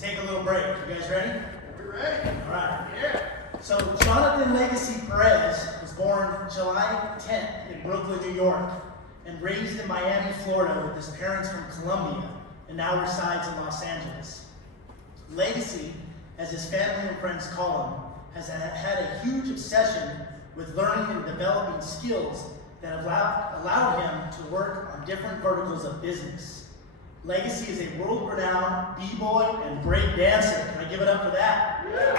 take a little break. You guys ready? We're ready. All right. Yeah. So Jonathan Legacy Perez was born July 10th in Brooklyn, New York, and raised in Miami, Florida with his parents from Colombia, and now resides in Los Angeles. Legacy, as his family and friends call him, has had a huge obsession with learning and developing skills that have allowed him to work on different verticals of business. Legacy is a world-renowned b-boy and break dancer. Can I give it up for that? Yeah.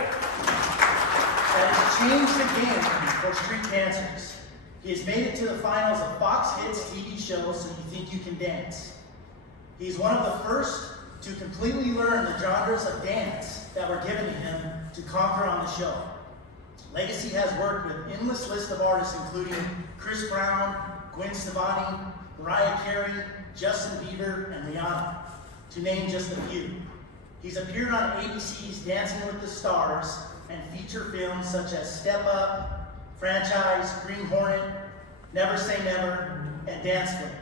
That has changed the game for street dancers. He has made it to the finals of Fox Hits TV show, So You Think You Can Dance. He's one of the first to completely learn the genres of dance that were given to him to conquer on the show. Legacy has worked with an endless list of artists including Chris Brown, Gwen Stefani, Mariah Carey, Justin Bieber, and Rihanna, to name just a few. He's appeared on ABC's Dancing with the Stars and feature films such as Step Up, Franchise, Green Hornet, Never Say Never, and Dance Break.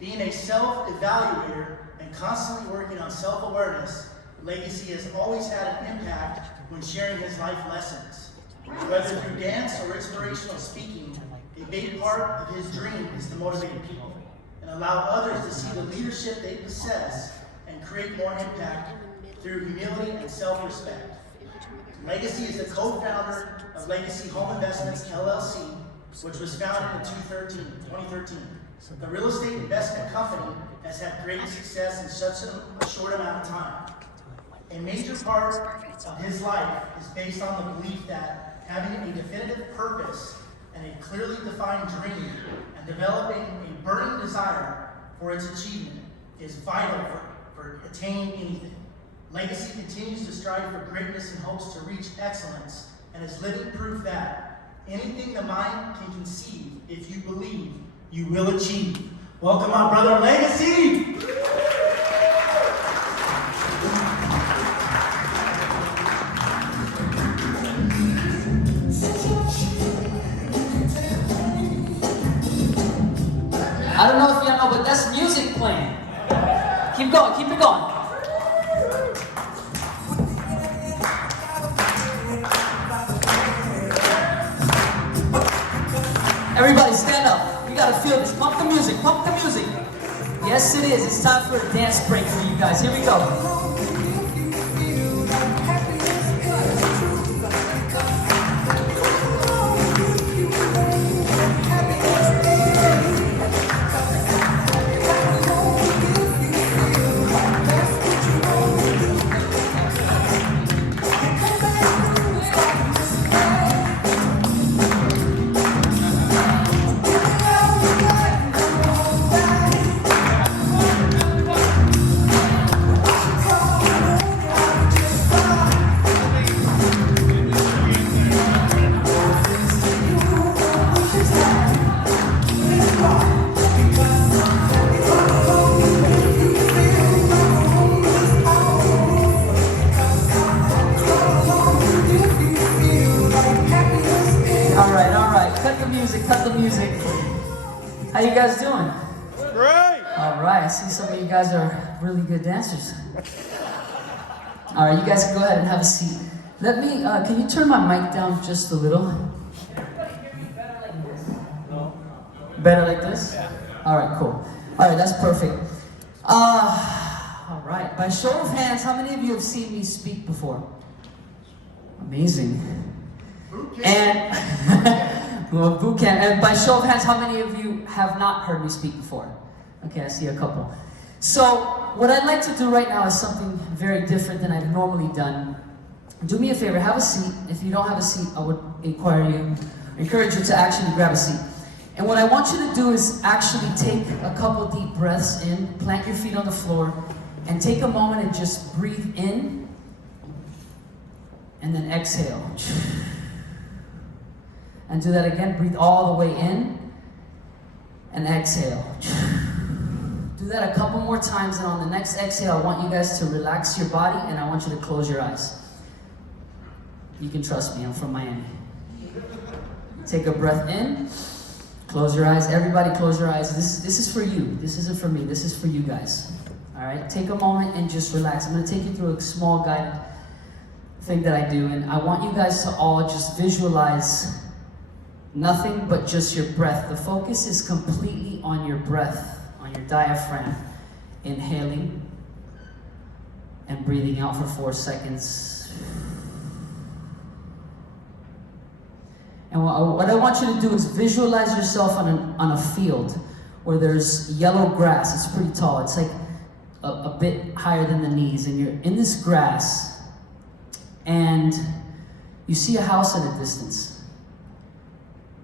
Being a self-evaluator and constantly working on self-awareness, Legacy has always had an impact when sharing his life lessons. Whether through dance or inspirational speaking, a big part of his dream is to motivate people and allow others to see the leadership they possess and create more impact through humility and self-respect. Legacy is the co-founder of Legacy Home Investments, LLC, which was founded in 2013. The real estate investment company has had great success in such a short amount of time. A major part of his life is based on the belief that having a definitive purpose and a clearly defined dream and developing a burning desire for its achievement is vital for attaining anything. Legacy continues to strive for greatness and hopes to reach excellence and is living proof that anything the mind can conceive, if you believe, you will achieve. Welcome my brother Legacy! I don't know if y'all know, but that's music playing. Keep going, keep it going. Everybody stand up. We gotta feel this. Pump the music, pump the music. Yes, it is. It's time for a dance break for you guys. Here we go. Cut the music. How you guys doing? Great. All right, I see some of you guys are really good dancers. All right, you guys can go ahead and have a seat. Let me, can you turn my mic down just a little? Better like this? All right, cool. All right, that's perfect. All right, by show of hands, how many of you have seen me speak before? Amazing. And well, boot camp. And by show of hands, how many of you have not heard me speak before? Okay, I see a couple. So, what I'd like to do right now is something very different than I've normally done. Do me a favor, have a seat. If you don't have a seat, I would encourage you to actually grab a seat. And what I want you to do is actually take a couple deep breaths in, plant your feet on the floor, and take a moment and just breathe in, and then exhale. And do that again, breathe all the way in, and exhale. Do that a couple more times, and on the next exhale, I want you guys to relax your body, and I want you to close your eyes. You can trust me, I'm from Miami. Take a breath in, close your eyes. Everybody close your eyes. This is for you. This isn't for me, this is for you guys. All right, take a moment and just relax. I'm going to take you through a small guided thing that I do, and I want you guys to all just visualize nothing but just your breath. The focus is completely on your breath, on your diaphragm. Inhaling and breathing out for 4 seconds. And what I want you to do is visualize yourself on a field where there's yellow grass. It's pretty tall. It's like a bit higher than the knees. And you're in this grass and you see a house in the distance.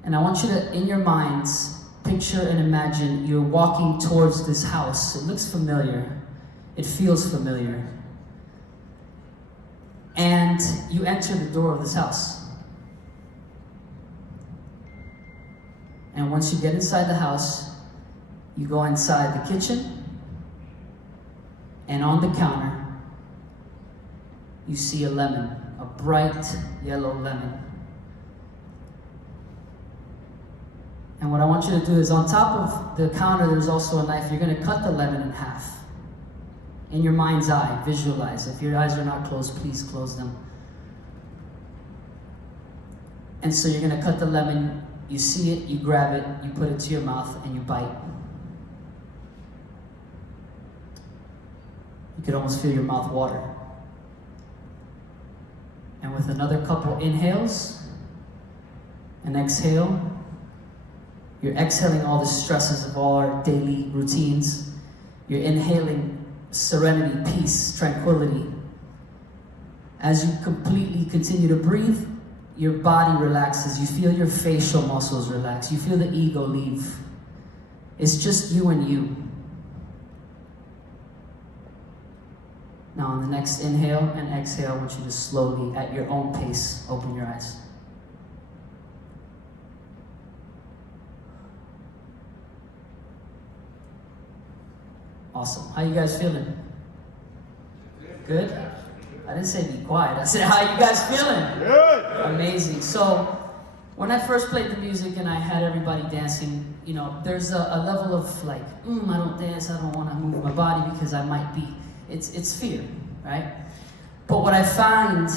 And I want you to, in your minds, picture and imagine you're walking towards this house. It looks familiar. It feels familiar. And you enter the door of this house. And once you get inside the house, you go inside the kitchen, and on the counter, you see a lemon, a bright yellow lemon. And what I want you to do is on top of the counter, there's also a knife. You're going to cut the lemon in half. In your mind's eye, visualize. If your eyes are not closed, please close them. And so you're going to cut the lemon. You see it, you grab it, you put it to your mouth, and you bite. You could almost feel your mouth water. And with another couple inhales and exhale, you're exhaling all the stresses of all our daily routines. You're inhaling serenity, peace, tranquility. As you completely continue to breathe, your body relaxes. You feel your facial muscles relax. You feel the ego leave. It's just you and you. Now on the next inhale and exhale, I want you to slowly, at your own pace, open your eyes. Awesome. How you guys feeling? Good? I didn't say be quiet. I said, how you guys feeling? Good. Amazing. So, when I first played the music and I had everybody dancing, you know, there's a level of like, I don't dance, I don't want to move my body because I might be. It's fear, right? But what I find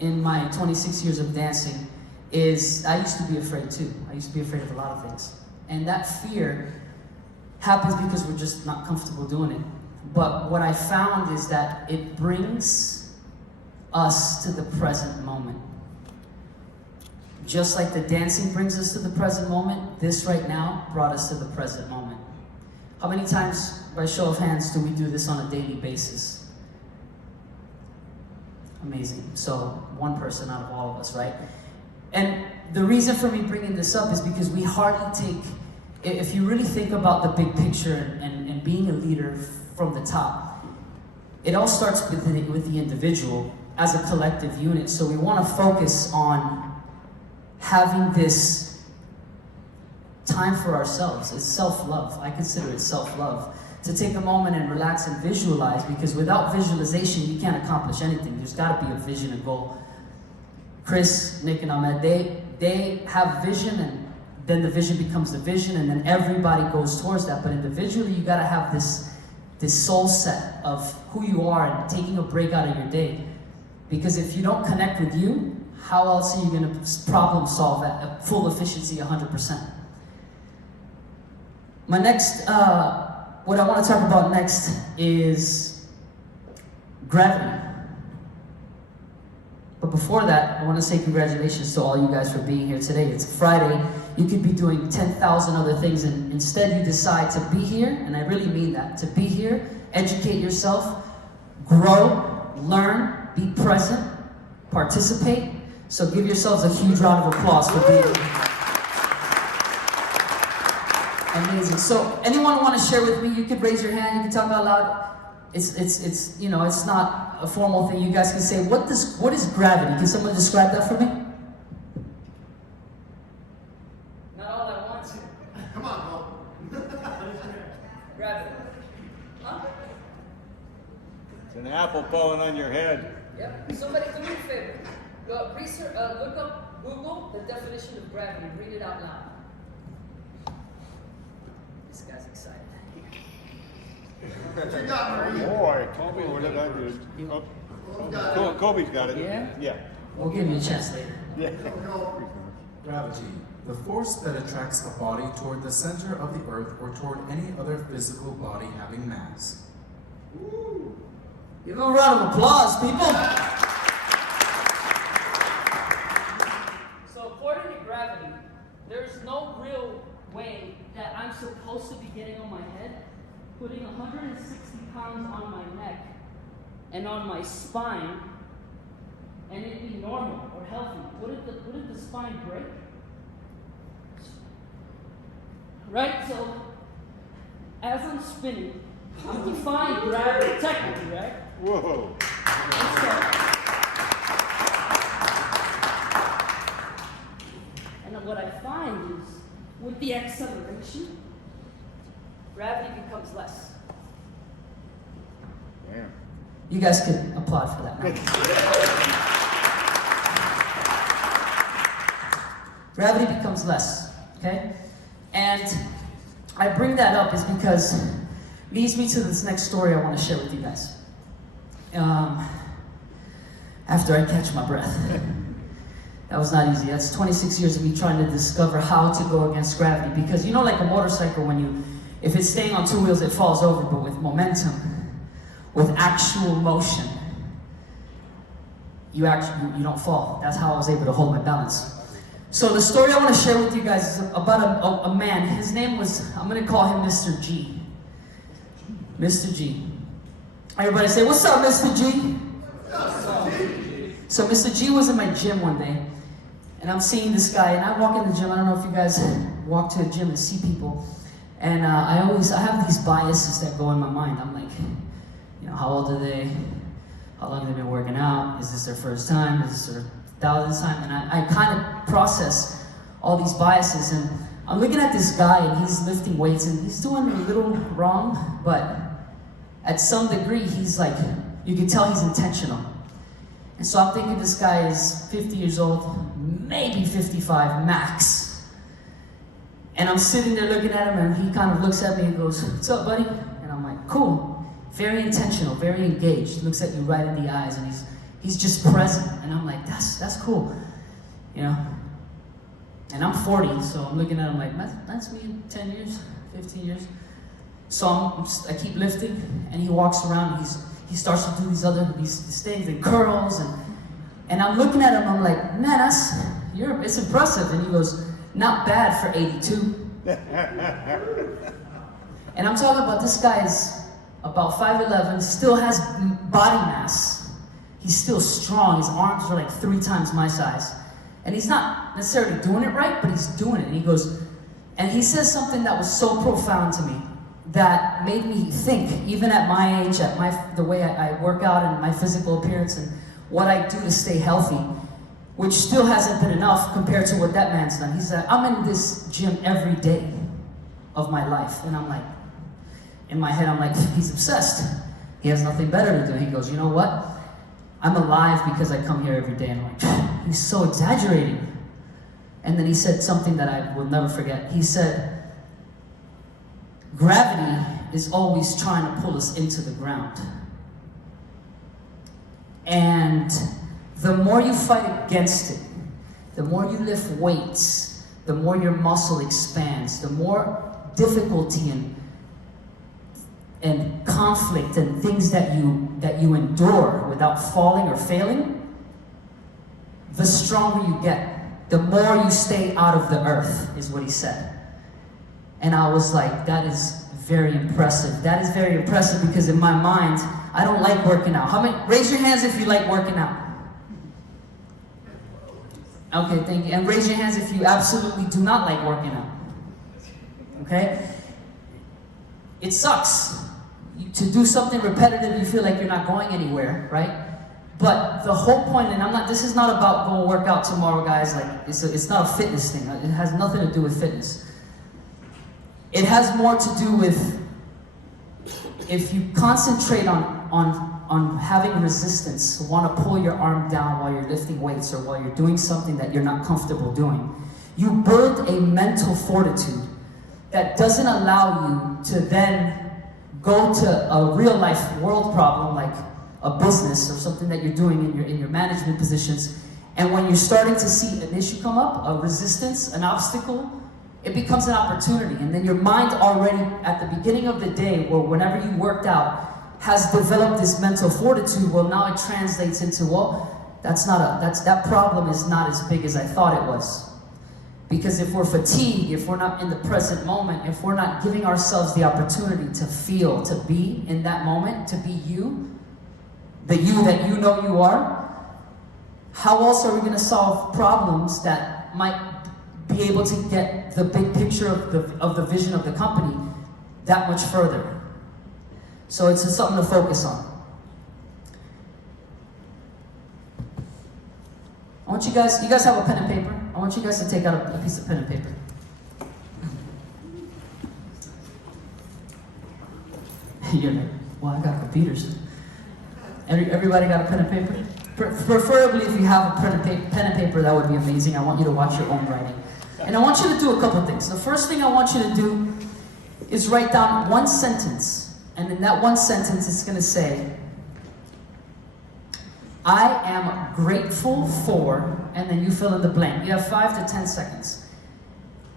in my 26 years of dancing is I used to be afraid too. I used to be afraid of a lot of things. And that fear happens because we're just not comfortable doing it. But what I found is that it brings us to the present moment. Just like the dancing brings us to the present moment, this right now brought us to the present moment. How many times, by show of hands, do we do this on a daily basis? Amazing. So, one person out of all of us, right? And the reason for me bringing this up is because we hardly take, if you really think about the big picture and being a leader from the top, it all starts with the individual as a collective unit. So we want to focus on having this time for ourselves. It's self-love. I consider it self-love. To take a moment and relax and visualize, because without visualization, you can't accomplish anything. There's got to be a vision, a goal. Chris, Nick, and Ahmed, they have vision, and then the vision becomes the vision, and then everybody goes towards that. But individually, you got to have this soul set of who you are and taking a break out of your day. Because if you don't connect with you, how else are you going to problem solve at full efficiency 100%? My next, what I want to talk about next is gravity. But before that, I want to say congratulations to all you guys for being here today. It's Friday. You could be doing 10,000 other things, and instead you decide to be here, and I really mean that, to be here, educate yourself, grow, learn, be present, participate. So give yourselves a huge round of applause for being here. Amazing. So anyone want to share with me? You could raise your hand. You can talk out loud. It's you know, it's not a formal thing. You guys can say, what is gravity? Can someone describe that for me? Not all at once. Come on, Mo. Gravity. Huh? It's an apple falling on your head. Yep. Somebody do me a favor. Go research. Look up Google the definition of gravity. Read it out loud. This guy's excited. Boy, what did I do? Kobe's got it. Yeah? Yeah. We'll give you a chance later. Yeah. Gravity, the force that attracts a body toward the center of the earth or toward any other physical body having mass. Give them a round of applause, people. So according to gravity, there's no real way that I'm supposed to be getting on my head, putting 160 pounds on my neck and on my spine, and it be normal or healthy. Wouldn't the spine break? Right? So as I'm spinning, I'm defying gravity technically, right? Whoa. And then what I find is, with the acceleration, gravity becomes less. Damn. You guys can applaud for that. Gravity becomes less, okay? And I bring that up is because it leads me to this next story I want to share with you guys. After I catch my breath. That was not easy. That's 26 years of me trying to discover how to go against gravity. Because you know, like a motorcycle, if it's staying on two wheels, it falls over. But with momentum, with actual motion, you don't fall. That's how I was able to hold my balance. So the story I want to share with you guys is about a man. His name was, I'm going to call him Mr. G. Mr. G. Everybody say, what's up, Mr. G? So Mr. G was in my gym one day, and I'm seeing this guy, and I walk in the gym. I don't know if you guys walk to a gym and see people, and I have these biases that go in my mind. I'm like, how old are they? How long have they been working out? Is this their first time? Is this their 1,000th time? And I kind of process all these biases, and I'm looking at this guy, and he's lifting weights, and he's doing a little wrong, but at some degree, he's like, you can tell he's intentional. And so I'm thinking this guy is 50 years old, maybe 55 max. And I'm sitting there looking at him, and he kind of looks at me and goes, what's up, buddy? And I'm like, cool. Very intentional, very engaged. Looks at you right in the eyes, and he's just present. And I'm like, that's cool, And I'm 40, so I'm looking at him like, that's me in 10 years, 15 years. So I keep lifting, and he walks around, and he starts to do these things, and curls, and I'm looking at him, I'm like, man, it's impressive. And he goes, not bad for 82. And I'm talking about this guy is about 5'11", still has body mass. He's still strong. His arms are like 3 times my size. And he's not necessarily doing it right, but he's doing it. And he goes, and he says something that was so profound to me, that made me think, even at my age, the way I work out and my physical appearance and what I do to stay healthy, which still hasn't been enough compared to what that man's done. He said, I'm in this gym every day of my life. And I'm like, in my head, I'm like, he's obsessed. He has nothing better to do. He goes, you know what? I'm alive because I come here every day. And I'm like, he's so exaggerating. And then he said something that I will never forget. He said, gravity is always trying to pull us into the ground. And the more you fight against it, the more you lift weights, the more your muscle expands, the more difficulty and conflict and things that you endure without falling or failing, the stronger you get. The more you stay out of the earth, is what he said. And I was like, that is very impressive. That is very impressive because in my mind, I don't like working out. How many? Raise your hands if you like working out. Okay, thank you. And raise your hands if you absolutely do not like working out. Okay? It sucks. To do something repetitive, you feel like you're not going anywhere, right? But the whole point, and this is not about go work out tomorrow, guys. Like, it's not a fitness thing. It has nothing to do with fitness. It has more to do with if you concentrate on having resistance, want to pull your arm down while you're lifting weights or while you're doing something that you're not comfortable doing, you build a mental fortitude that doesn't allow you to then go to a real life world problem like a business or something that you're doing in your management positions, and when you're starting to see an issue come up, a resistance, an obstacle, it becomes an opportunity. And then your mind already at the beginning of the day, or whenever you worked out, has developed this mental fortitude. Well, now it translates into, well, that problem is not as big as I thought it was. Because if we're fatigued, if we're not in the present moment, if we're not giving ourselves the opportunity to feel, to be in that moment, to be you, the you that you know you are, how else are we going to solve problems that might be able to get the big picture of the vision of the company that much further? So it's just something to focus on. I want you guys have a pen and paper? I want you guys to take out a piece of pen and paper. You're like, well, I got computers. Everybody got a pen and paper? Preferably if you have a pen and paper, that would be amazing. I want you to watch your own writing. And I want you to do a couple things. The first thing I want you to do is write down one sentence. And in that one sentence, it's going to say, I am grateful for, and then you fill in the blank. You have 5 to 10 seconds.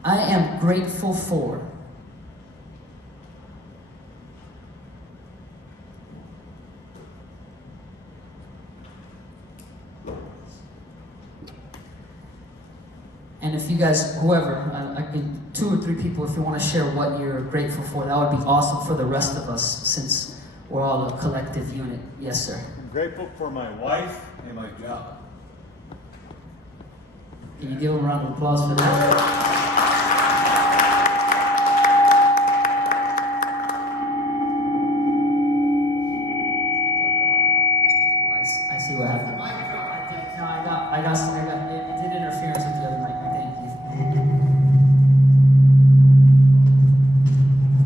I am grateful for. And if you guys, whoever, I can 2 or 3 people, if you want to share what you're grateful for, that would be awesome for the rest of us, since we're all a collective unit. Yes, sir. I'm grateful for my wife and my job. Can you give them a round of applause for that? I see what happened. No, it did interference with the other mic. Thank you.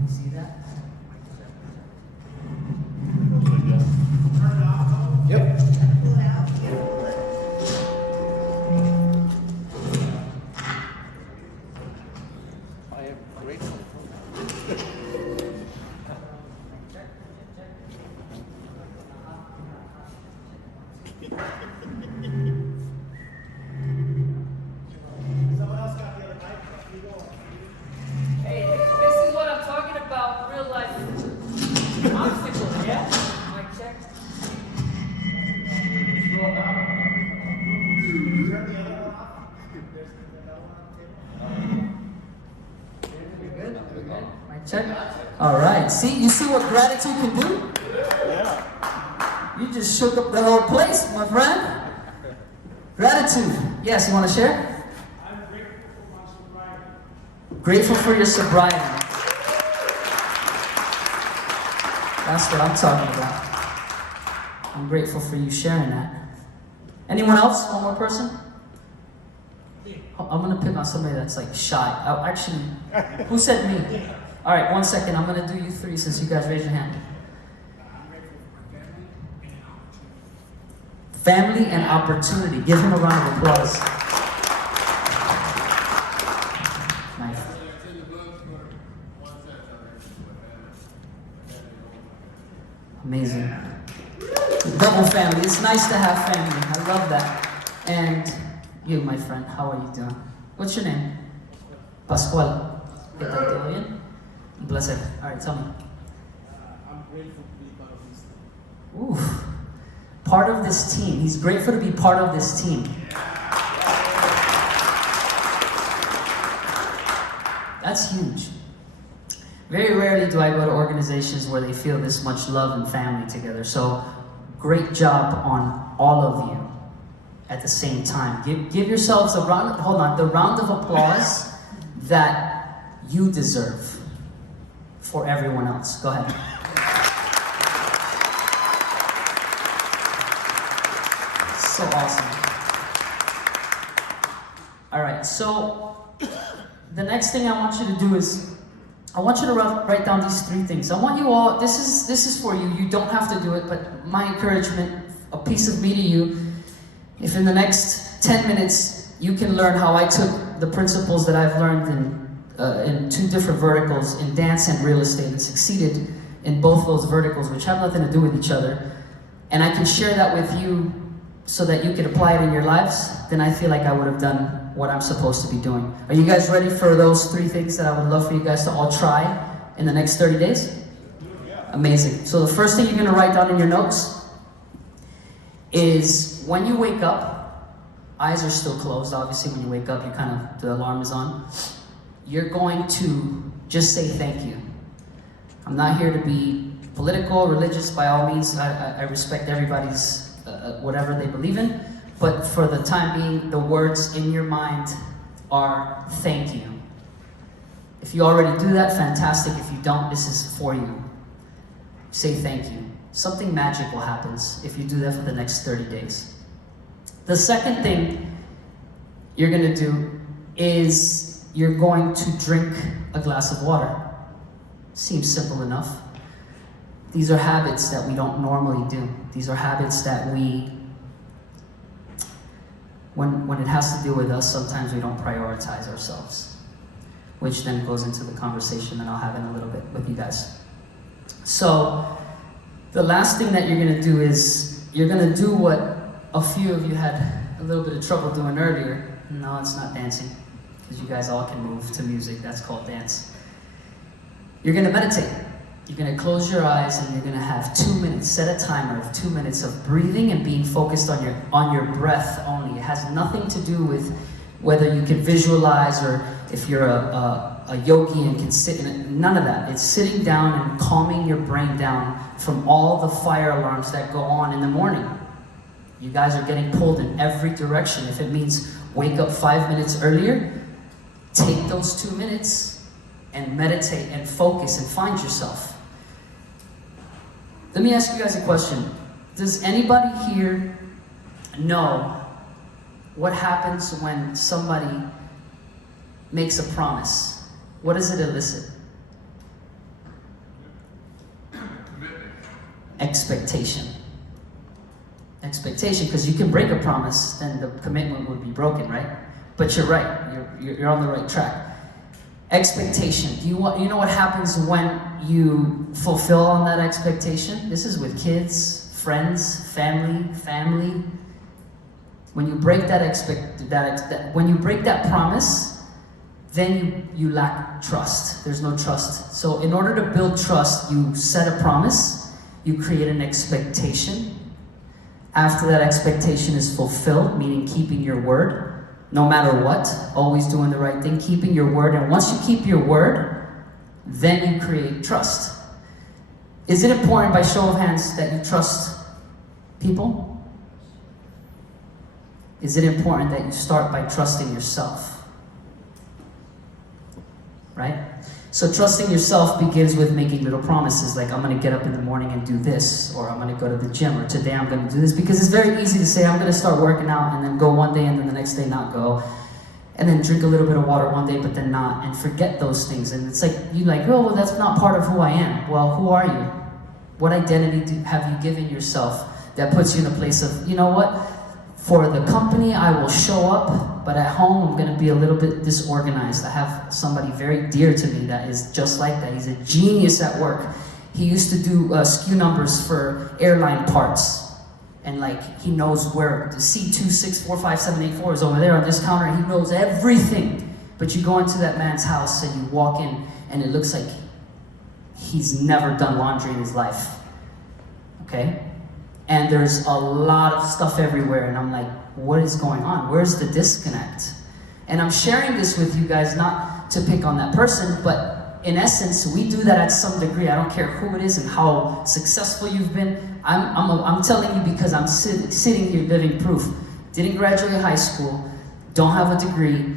See that? Yep. I am grateful Someone else got the other mic. You go on. Hey, this is what I'm talking about, real life obstacles, yeah? Mic check. Turn the other one off. There's another one on the table. Mic check. All right. See, you see what gratitude can do? Yeah. You just shook up the whole place, my friend. Gratitude. Yes, you want to share? I'm grateful for my sobriety. Grateful for your sobriety. That's what I'm talking about. I'm grateful for you sharing that. Anyone else? One more person? I'm gonna pick on somebody that's like shy. Oh, actually, who said me? All right, 1 second. I'm gonna do you 3 since you guys raised your hand. I'm grateful for my family and opportunity. Family and opportunity. Give him a round of applause. Nice. Amazing. Double family. It's nice to have family. I love that. And you, my friend, how are you doing? What's your name? Pascual. ¿Qué tal? ¿Todo bien? Un placer. All right, tell me. I'm grateful to be part of this team. Ooh. Part of this team. He's grateful to be part of this team. That's huge. Very rarely do I go to organizations where they feel this much love and family together. So, great job on all of you at the same time. Give yourselves a round, the round of applause that you deserve for everyone else. Go ahead. So awesome. All right, so the next thing I want you to do is, I want you to write down these 3 things. I want you all, this is for you. You don't have to do it, but my encouragement, a piece of me to you, if in the next 10 minutes you can learn how I took the principles that I've learned in 2 different verticals, in dance and real estate, and succeeded in both those verticals, which have nothing to do with each other, and I can share that with you so that you can apply it in your lives, then I feel like I would have done what I'm supposed to be doing. Are you guys ready for those 3 things that I would love for you guys to all try in the next 30 days? Amazing. So the first thing you're going to write down in your notes is when you wake up, eyes are still closed, obviously when you wake up, the alarm is on. You're going to just say thank you. I'm not here to be political, religious, by all means. I respect everybody's whatever they believe in, but for the time being, the words in your mind are thank you. If you already do that, fantastic. If you don't, this is for you. Say thank you. Something magical happens if you do that for the next 30 days. The second thing you're going to do is you're going to drink a glass of water. Seems simple enough. These are habits that we don't normally do. These are habits that when it has to do with us, sometimes we don't prioritize ourselves, which then goes into the conversation that I'll have in a little bit with you guys. So, the last thing that you're going to do is, you're going to do what a few of you had a little bit of trouble doing earlier. No, it's not dancing, because you guys all can move to music. That's called dance. You're going to meditate. You're going to close your eyes and you're going to have 2 minutes, set a timer of 2 minutes of breathing and being focused on your breath only. It has nothing to do with whether you can visualize or if you're a yogi and can sit in it. None of that. It's sitting down and calming your brain down from all the fire alarms that go on in the morning. You guys are getting pulled in every direction. If it means wake up 5 minutes earlier, take those 2 minutes and meditate and focus and find yourself. Let me ask you guys a question. Does anybody here know what happens when somebody makes a promise? What does it elicit? Expectation. Expectation, because you can break a promise, then the commitment would be broken, right? But you're right. You're on the right track. Expectation. You know what happens when you fulfill on that expectation? This is with kids, friends, family. When you break when you break that promise, then you lack trust. There's no trust. So in order to build trust, you set a promise, you create an expectation. After that expectation is fulfilled, meaning keeping your word, no matter what, always doing the right thing, keeping your word. And once you keep your word, then you create trust. Is it important, by show of hands, that you trust people? Is it important that you start by trusting yourself? Right? So trusting yourself begins with making little promises, like I'm going to get up in the morning and do this, or I'm going to go to the gym, or today I'm going to do this, because it's very easy to say I'm going to start working out and then go one day and then the next day not go, and then drink a little bit of water one day but then not, and forget those things. And it's like, you're like, oh, well, that's not part of who I am. Well, who are you? What identity have you given yourself that puts you in a place of, you know what? For the company, I will show up, but at home, I'm going to be a little bit disorganized. I have somebody very dear to me that is just like that. He's a genius at work. He used to do SKU numbers for airline parts. And like, he knows where the C264578 is over there on this counter. He knows everything. But you go into that man's house and you walk in, and it looks like he's never done laundry in his life. Okay? And there's a lot of stuff everywhere, and I'm like, what is going on? Where's the disconnect? And I'm sharing this with you guys not to pick on that person, but in essence, we do that at some degree. I don't care who it is and how successful you've been. I'm telling you because I'm sitting here living proof. Didn't graduate high school, don't have a degree.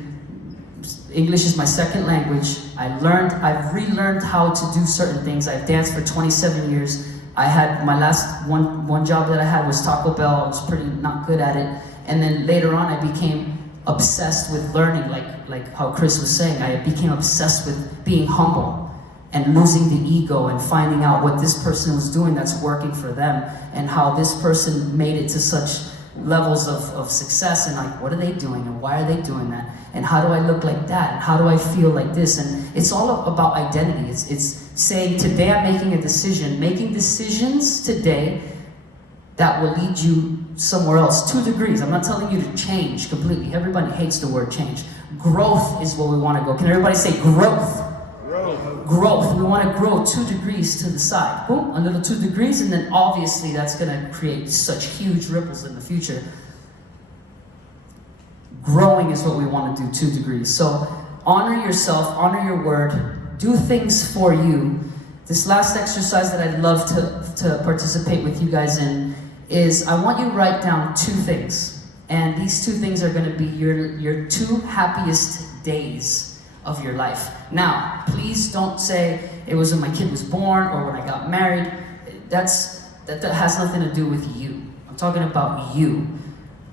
English is my second language. I've relearned how to do certain things. I've danced for 27 years. I had my last one job that I had was Taco Bell. I was pretty not good at it. And then later on, I became obsessed with learning, like how Chris was saying. I became obsessed with being humble and losing the ego and finding out what this person was doing that's working for them, and how this person made it to such levels of success, and like, what are they doing and why are they doing that? And how do I look like that? And how do I feel like this? And it's all about identity. It's saying today I'm making a decision, making decisions today that will lead you somewhere else. 2 degrees. I'm not telling you to change completely. Everybody hates the word change. Growth is where we want to go. Can everybody say growth? Growth. We want to grow 2 degrees to the side. Boom, a little 2 degrees, and then obviously that's going to create such huge ripples in the future. Growing is what we want to do, 2 degrees. So honor yourself, honor your word, do things for you. This last exercise that I'd love to participate with you guys in is I want you to write down 2 things. And these 2 things are going to be your 2 happiest days of your life. Now, please don't say it was when my kid was born or when I got married. That has nothing to do with you. I'm talking about you.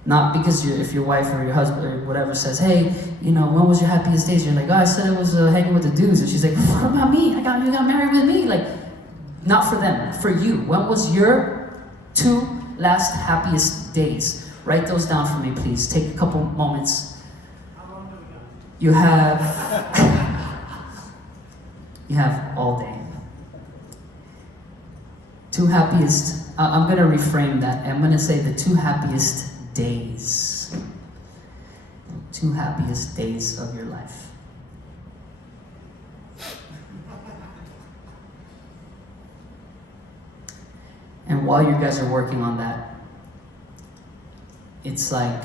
Not because if your wife or your husband or whatever says, hey, you know, when was your happiest days? You're like, oh, I said it was hanging with the dudes. And she's like, what about me? You got married with me. Like, not for them, for you. When was your 2 last happiest days? Write those down for me, please. Take a couple moments. You have all day. 2 happiest, I'm gonna reframe that. I'm gonna say the 2 happiest days. 2 happiest days of your life. And while you guys are working on that, it's like,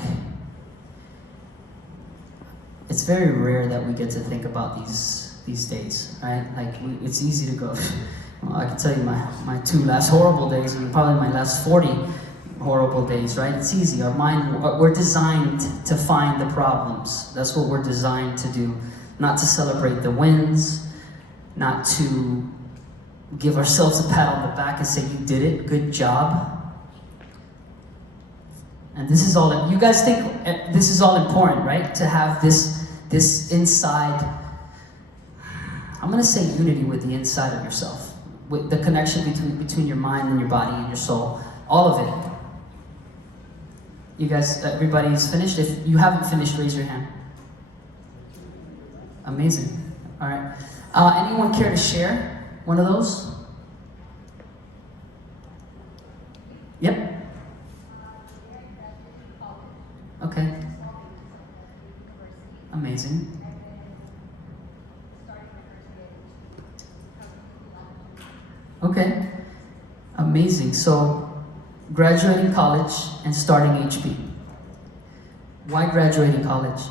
it's very rare that we get to think about these days, right? Like, it's easy to go, well, I can tell you my 2 last horrible days and probably my last 40 horrible days, right? It's easy. Our mind, we're designed to find the problems. That's what we're designed to do. Not to celebrate the wins, not to give ourselves a pat on the back and say, you did it, good job. And this is all, you guys think this is all important, right? To have this inside, I'm gonna say unity with the inside of yourself. With the connection between your mind and your body and your soul. All of it. You guys, everybody's finished? If you haven't finished, raise your hand. Amazing. All right. Anyone care to share one of those? Yep. Okay. Amazing. Okay. Amazing. So, graduating college and starting HB. Why graduating college?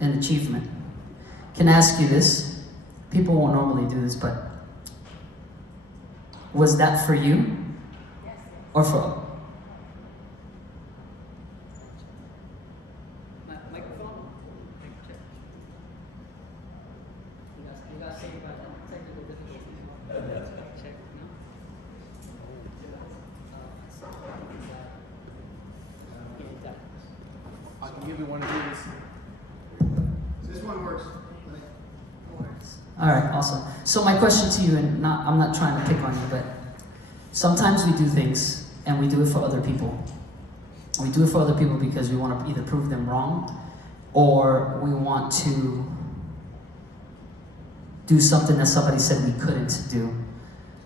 An achievement. Can I ask you this? People won't normally do this, but was that for you? Or for? I can give you one of these. This one works. All right, awesome. So my question to you, and I'm not trying to pick on you, but sometimes we do things and we do it for other people. We do it for other people because we want to either prove them wrong or we want to do something that somebody said we couldn't do.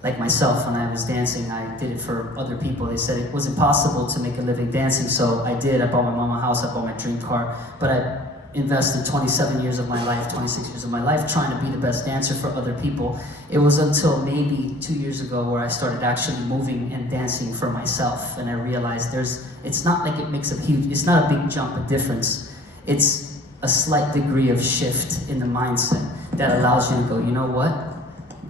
Like myself, when I was dancing, I did it for other people. They said it was impossible to make a living dancing, so I did. I bought my mama a house, I bought my dream car, but I invested 27 years of my life, 26 years of my life trying to be the best dancer for other people. It was until maybe 2 years ago where I started actually moving and dancing for myself, and I realized it's not like it makes it's not a big jump, a difference. It's a slight degree of shift in the mindset that allows you to go, you know what?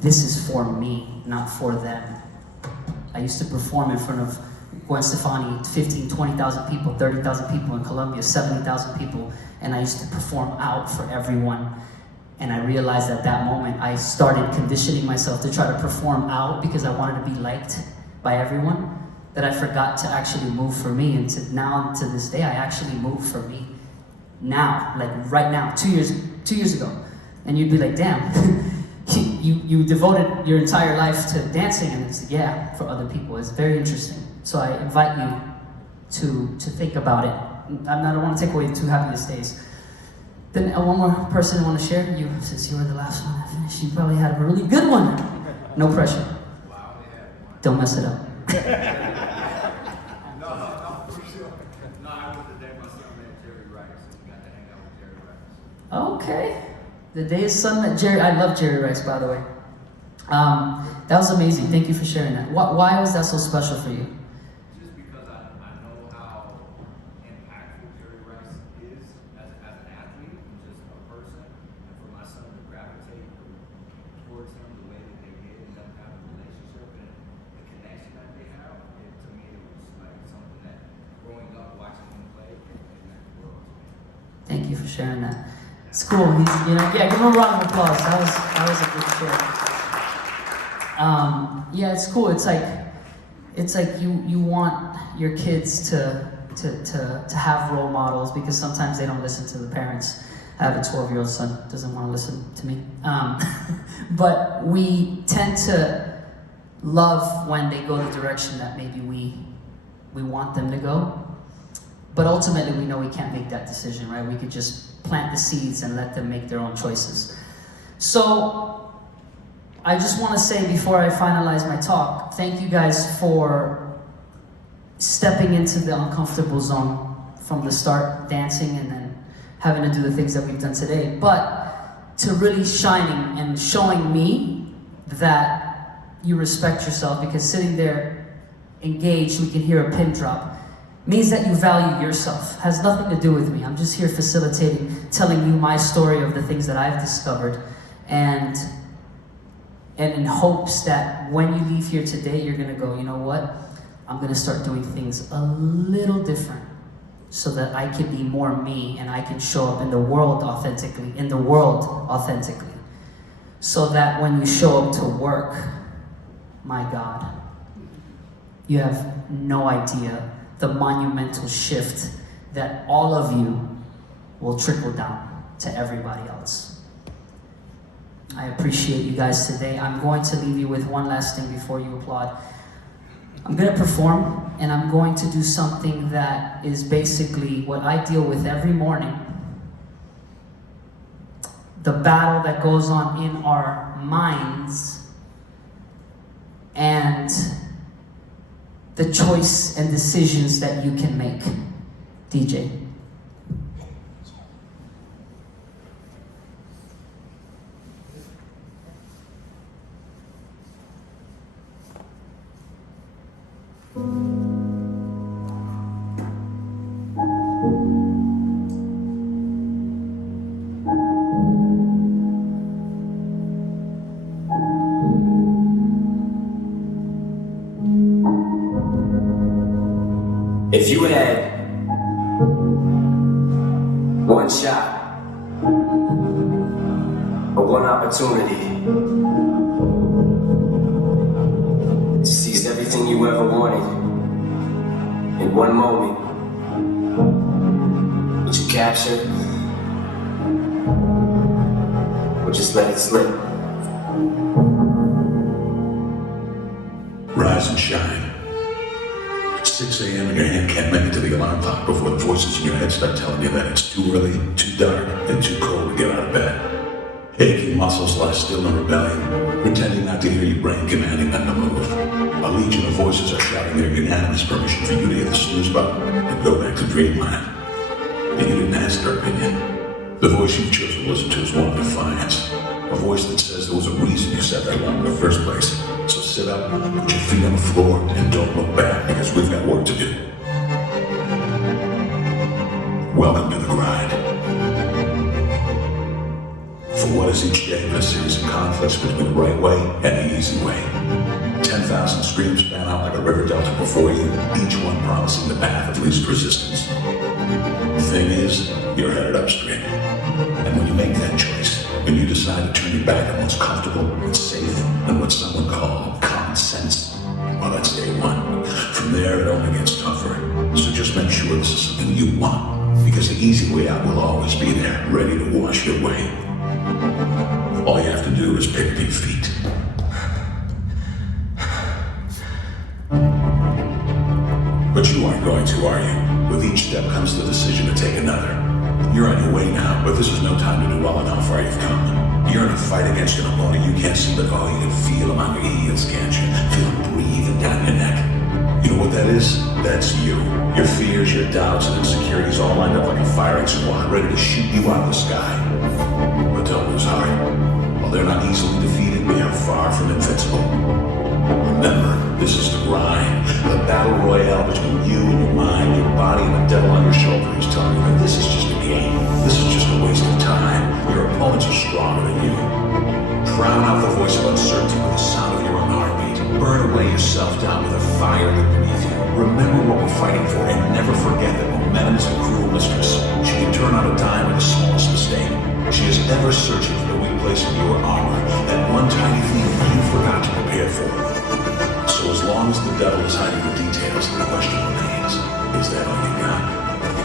This is for me, not for them. I used to perform in front of Gwen Stefani, 15, 20,000 people, 30,000 people in Colombia, 70,000 people, and I used to perform out for everyone. And I realized at that moment, I started conditioning myself to try to perform out because I wanted to be liked by everyone, that I forgot to actually move for me. And to this day, I actually move for me. Now, like right now, 2 years ago. And you'd be like, damn, you devoted your entire life to dancing, and it's, yeah, for other people. It's very interesting. So I invite you to think about it. I don't want to take away the 2 happiest days. Then one more person I want to share. You, since you were the last one I finished, you probably had a really good one. No pressure. Don't mess it up. No, for sure. No, I was the day my son met Jerry Rice, and we got to hang out with Jerry Rice. Okay. The day his son met Jerry. I love Jerry Rice, by the way. That was amazing. Thank you for sharing that. Why was that so special for you? Just because I know how impactful Jerry Rice is as an athlete and just a person, and for my son to gravitate towards him the way that they did and them have a relationship and the connection that they have, to me it was like something that growing up watching him play, it meant the world to me. Thank you for sharing that. It's cool. He's, yeah, give him a round of applause. That was a good share. Yeah, it's cool. It's like you want your kids to have role models because sometimes they don't listen to the parents. I have a 12-year-old son, doesn't want to listen to me. But we tend to love when they go the direction that maybe we want them to go. But ultimately, we know we can't make that decision, right? We could just plant the seeds and let them make their own choices. So, I just want to say before I finalize my talk, thank you guys for stepping into the uncomfortable zone from the start, dancing and then having to do the things that we've done today, but to really shining and showing me that you respect yourself, because sitting there engaged, we can hear a pin drop, means that you value yourself. Has nothing to do with me. I'm just here facilitating, telling you my story of the things that I've discovered, and in hopes that when you leave here today, you're gonna go, you know what? I'm gonna start doing things a little different so that I can be more me and I can show up in the world authentically, so that when you show up to work, my God, you have no idea the monumental shift that all of you will trickle down to everybody else. I appreciate you guys today. I'm going to leave you with one last thing before you applaud. I'm going to perform, and I'm going to do something that is basically what I deal with every morning. The battle that goes on in our minds and the choice and decisions that you can make. DJ. If you had one shot or one opportunity to seize everything you ever wanted in one moment, would you capture it or just let it slip? Rise and shine. 6 a.m. and your hand can't make it to the alarm clock before the voices in your head start telling you that it's too early, too dark, and too cold to get out of bed. Aching muscles lie still in rebellion, pretending not to hear your brain commanding them to move. A legion of voices are shouting their unanimous permission for you to hit the snooze button and go back to dreamland. And you didn't ask their opinion. The voice you've chosen to listen to is one of defiance. A voice that says there was a reason you set that alarm in the first place. So sit up, put your feet on the floor, and don't look back, because we've got work to do. Welcome to the grind. For what is each day but a series of conflicts between the right way and the easy way. 10,000 streams span out like a river delta before you, each one promising the path of least resistance. The thing is, you're headed upstream. And when you make that choice, when you decide to turn your back on what's comfortable, what's safe, and what some would call common sense, well, that's day one. From there, it only gets tougher. So just make sure this is something you want, because the easy way out will always be there, ready to wash your way. All you have to do is pick up your feet. But you aren't going to. who are you? With each step comes the decision to take another. You're on your way now, but this is no time to dwell on how far you've come. You're in a fight against an opponent you can't see, but oh, you can feel him on your heels, can't you? Feel him breathing down your neck. You know what that is? That's you. Your fears, your doubts, and insecurities all lined up like a firing squad, ready to shoot you out of the sky. But don't lose heart. While they're not easily defeated, we are far from invincible. Remember, this is the grind, the battle royale between you and your mind, your body, and the devil on your shoulder who's telling you that this is just a game. This is just a waste of time. Your opponents are stronger than you. Drown out the voice of uncertainty with the sound of your own heartbeat. Burn away your self-doubt with a fire lit beneath you. Remember what we're fighting for, and never forget that momentum is a cruel mistress. She can turn on a dime with the smallest mistake. She is ever searching for the weak place in your armor, that one tiny thing you forgot to prepare for. So as long as the devil is hiding the details, the question remains, is that all you got?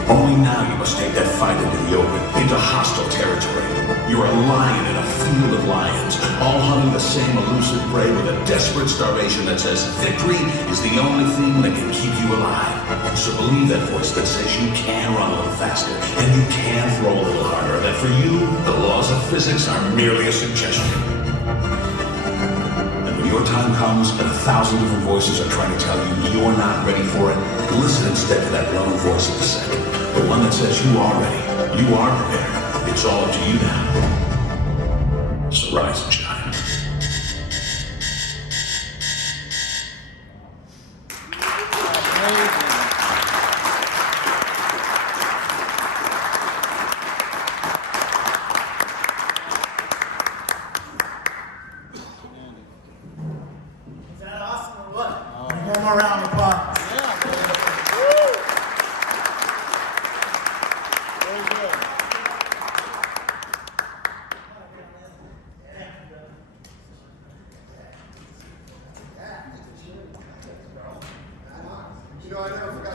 Only now you must take that fight into the open, into hostile territory. You're a lion in a field of lions, all hunting the same elusive prey with a desperate starvation that says victory is the only thing that can keep you alive. So believe that voice that says you can run a little faster, and you can throw a little harder, and that for you, the laws of physics are merely a suggestion. When your time comes and 1,000 different voices are trying to tell you you're not ready for it, listen instead to that lone voice at the center. The one that says you are ready, you are prepared. It's all up to you now. So rise and shine. Is that awesome or what? One more round of applause. You know, I never forgot